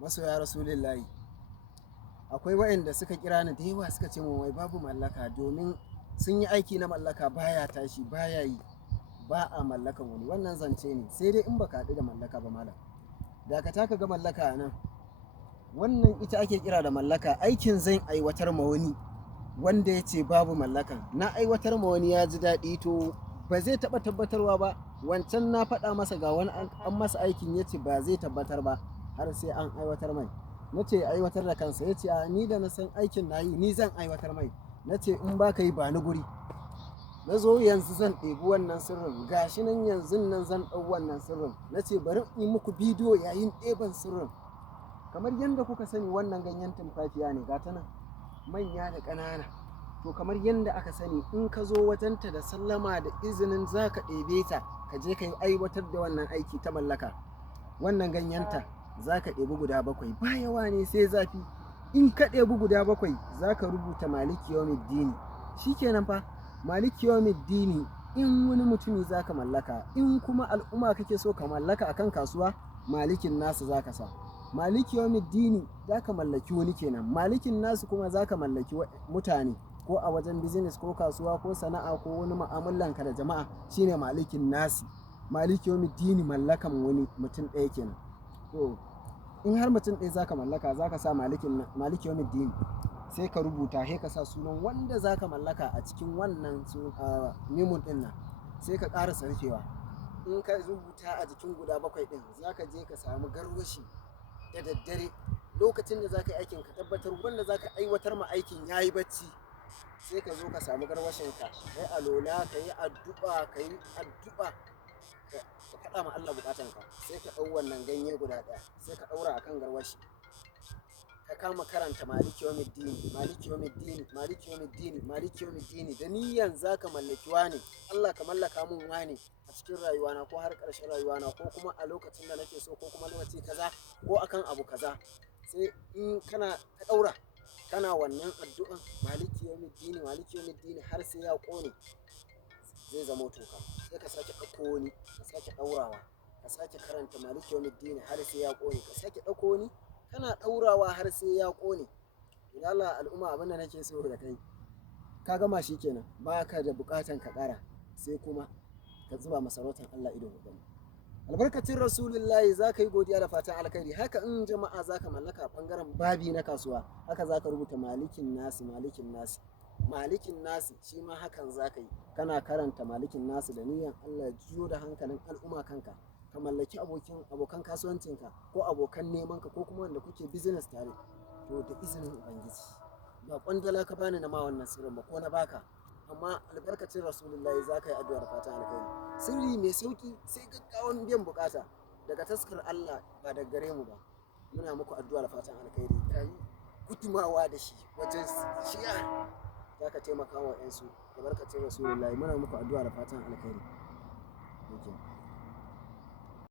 masoya Rasulullahi, akwai waɗanda suka kira ni da yawa suka ce min wai babu mallaka, domin sun yi aiki na mallaka baya tashi baya yi, ba a mallakan wani. Wannan zance ne, sai dai in baka haɗu da mallaka ba malam. Da ka taka ga mallaka a nan, wannan ita ake kira da mallaka. Aikin zan aiwatar ma wani wanda ya ce babu mallakan, na aiwatar ma wani ya ji daɗi, to ba zai taɓa tabbatarwa ba. Wancan na faɗa masa ga wani an masa aikin, ya ce ba zai tabbatar ba har sai an aiwatar mai. Na ce aiwatar da kansa, ya ce a ni da na san aikin na yi, ni zan aiwatar mai. Na ce in ba ka yi ba ni guri, na zo yanzu zan ɗebi wannan sirrin, gashi nan yanzu nan zan ɗau wannan sirrin. Na ce bari in yi muku bidiyo yayin ɗeban sirrin. Kamar yadda kuka sani wannan ganyen tumfafiya ne, gata nan manya da ƙanana. To kamar yadda aka sani, in ka zo wajenta da sallama da izinin za ka ɗebe ta ka je ka yi aiwatar da wannan aiki ta mallaka, wannan ganyenta za ka ɗebi guda 7, ba yawa ne sai zafi. In ka ɗebi guda 7 za ka rubuta maliki yawmiddini, shi kenan fa. Maliki yawmiddini in wani mutumi za ka mallaka, in kuma al'umma kake so ka mallaka akan kasuwa, malikin nasu za ka sa. Maliki yawmiddini za ka mallaki wani kenan, malikin nasu kuma za ka mallaki mutane, ko a wajen business ko kasuwa ko sana'a ko wani mu'amalanka da jama'a, shine malikin nasi. Maliki yawmiddini mallakan wani mutum ɗaya kenan. To in har mutum ɗaya za ka mallaka, za ka sa maliki yawmiddini, sai ka rubuta, sai ka sa sunan wanda za ka mallaka a cikin wannan mimun ɗin nan, sai ka ƙara sarfewa. In ka rubuta a jikin guda 7 ɗin, za ka je ka samu garwashi da daddare lokacin da za ka yi aikin, ka tabbatar wanda za ka aiwatar ma aikin ya yi bacci, sai ka zo ka samu garwashinka, ka yi alola, ka yi addu'a, ka faɗa ma Allah bukatanka, sai ka ɗau wannan ganye guda ɗaya, sai ka ɗaura akan garwashi, ka kama karanta maliki yawmiddini, maliki yawmiddini, maliki yawmiddini, maliki yawmiddini, da niyyar za ka mallaki wani. Allah ka mallaka mun wani a cikin rayuwana, ko har ƙarshen rayuwana, ko kuma a lokacin da nake so, ko kuma lokaci kaza, ko akan abu kaza. Sai in kana ka ɗaura, kana wannan addu'an maliki yawmiddini, maliki yawmiddini, har sai ya ƙone, zai zama toka. Sai ka sake ɗauko wani, ka sake ɗaurawa, ka sake karanta maliki yawmiddini har sai ya ƙone, ka sake ɗauko wani, kana ɗaurawa har sai ya ƙone. Yala al'umma, abin da nake so da kai, ka gama shi kenan, ba ka da buƙatan ka ƙara, sai kuma ka zuba masarautar Allah ido ka gani. Albarkacin Rasulullahi za ka yi godiya da fatan alkhairi. Haka in jama'a za ka mallaka a ɓangaren babi na kasuwa, haka za ka rubuta malikin nasi, malikin nasi, malikin nasi, shi ma hakan za ka yi. Kana karanta malikin nasi da niyyar Allah jiyo da hankalin al'umma kanka, ka mallaki abokan kasuwancinka, ko abokan nemanka, ko kuma wanda kuke business tare. To da izinin Ubangiji, ba kwandala ka bani na ma wannan sirrin ba, ko na baka, amma albarkacin Rasulullahi za ka yi addu'ar fatan alkhairi. Sirri mai sauki, sai gaggawan biyan bukata daga taskar Allah, ba daga gare mu ba. Muna muku addu'ar fatan alkhairi. Ka yi gudumawa da shi wajen shiya, za ka taimaka wa 'yansu. Albarkacin Rasulullahi muna muku addu'ar fatan alkhairi.